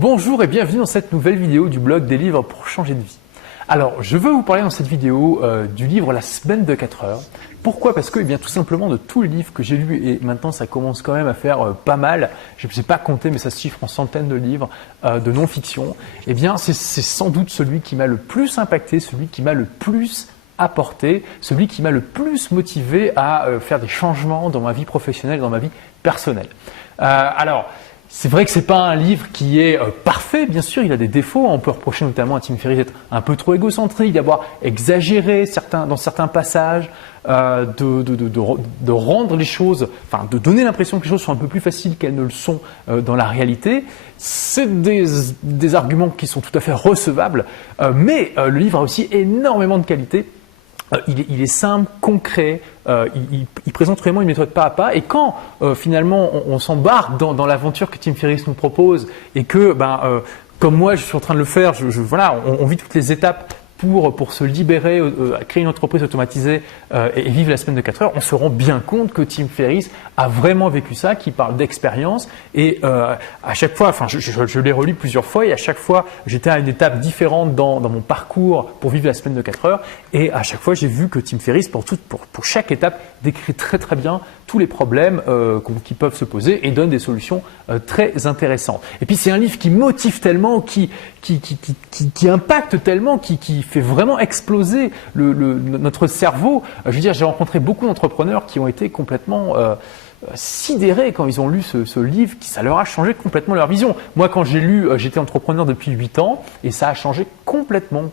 Bonjour et bienvenue dans cette nouvelle vidéo du blog des livres pour changer de vie. Alors, je veux vous parler dans cette vidéo du livre La semaine de 4 heures. Pourquoi? Parce que, tout simplement, de tous les livres que j'ai lus, et maintenant ça commence quand même à faire pas mal, je ne sais pas compter, mais ça se chiffre en centaines de livres de non-fiction, c'est sans doute celui qui m'a le plus impacté, celui qui m'a le plus apporté, celui qui m'a le plus motivé à faire des changements dans ma vie professionnelle, dans ma vie personnelle. C'est vrai que c'est pas un livre qui est parfait, bien sûr, il a des défauts. On peut reprocher notamment à Tim Ferriss d'être un peu trop égocentrique, d'avoir exagéré dans certains passages, de rendre les choses, de donner l'impression que les choses sont un peu plus faciles qu'elles ne le sont dans la réalité. C'est des arguments qui sont tout à fait recevables, mais le livre a aussi énormément de qualités. Il est simple, concret, il présente vraiment une méthode pas à pas, et quand finalement on s'embarque dans l'aventure que Tim Ferriss nous propose et que, comme moi je suis en train de le faire, on vit toutes les étapes pour se libérer, créer une entreprise automatisée et vivre la semaine de 4 heures, on se rend bien compte que Tim Ferriss a vraiment vécu ça, qu'il parle d'expérience, et à chaque fois, je l'ai relu plusieurs fois, et à chaque fois j'étais à une étape différente dans mon parcours pour vivre la semaine de 4 heures, et à chaque fois j'ai vu que Tim Ferriss, pour chaque étape, décrit très très bien tous les problèmes qui peuvent se poser et donne des solutions très intéressantes. Et puis c'est un livre qui motive tellement, qui impacte tellement, qui fait vraiment exploser notre cerveau. Je veux dire, j'ai rencontré beaucoup d'entrepreneurs qui ont été complètement sidérés quand ils ont lu ce livre, ça leur a changé complètement leur vision. Moi, quand j'ai lu, j'étais entrepreneur depuis 8 ans et ça a changé complètement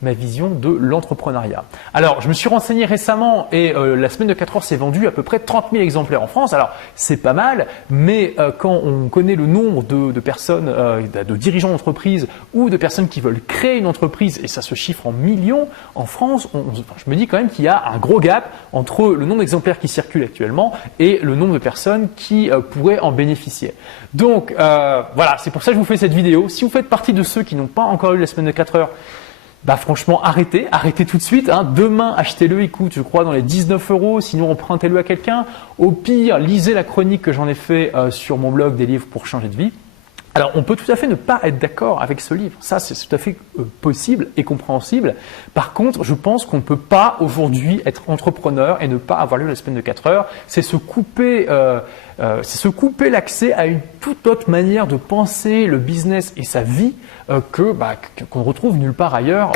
ma vision de l'entrepreneuriat. Alors, je me suis renseigné récemment et la semaine de 4 heures s'est vendue à peu près 30 000 exemplaires en France. Alors, c'est pas mal, mais quand on connaît le nombre de personnes, de dirigeants d'entreprise ou de personnes qui veulent créer une entreprise, et ça se chiffre en millions en France, je me dis quand même qu'il y a un gros gap entre le nombre d'exemplaires qui circulent actuellement et le nombre de personnes qui pourraient en bénéficier. Donc, c'est pour ça que je vous fais cette vidéo. Si vous faites partie de ceux qui n'ont pas encore lu la semaine de 4 heures, franchement, arrêtez tout de suite. Demain, achetez-le, il coûte, je crois, dans les 19 €. Sinon, empruntez-le à quelqu'un. Au pire, lisez la chronique que j'en ai fait sur mon blog des livres pour changer de vie. Alors, on peut tout à fait ne pas être d'accord avec ce livre. Ça, c'est tout à fait possible et compréhensible. Par contre, je pense qu'on ne peut pas aujourd'hui être entrepreneur et ne pas avoir lu la semaine de 4 heures. C'est se couper l'accès à une toute autre manière de penser le business et sa vie qu'on retrouve nulle part ailleurs.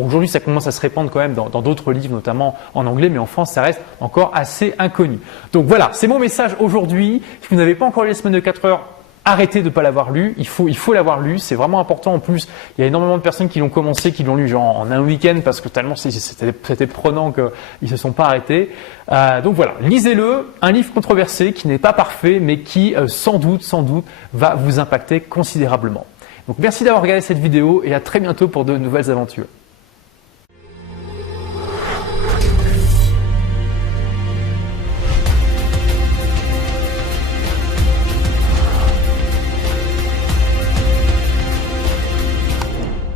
Aujourd'hui, ça commence à se répandre quand même dans d'autres livres, notamment en anglais, mais en France, ça reste encore assez inconnu. Donc voilà, c'est mon message aujourd'hui. Si vous n'avez pas encore lu la semaine de 4 heures, arrêtez de ne pas l'avoir lu, il faut l'avoir lu, c'est vraiment important. En plus, il y a énormément de personnes qui l'ont commencé, qui l'ont lu genre en un week-end parce que tellement c'était prenant qu'ils ne se sont pas arrêtés. Donc voilà, lisez-le, un livre controversé qui n'est pas parfait mais qui sans doute va vous impacter considérablement. Donc merci d'avoir regardé cette vidéo et à très bientôt pour de nouvelles aventures.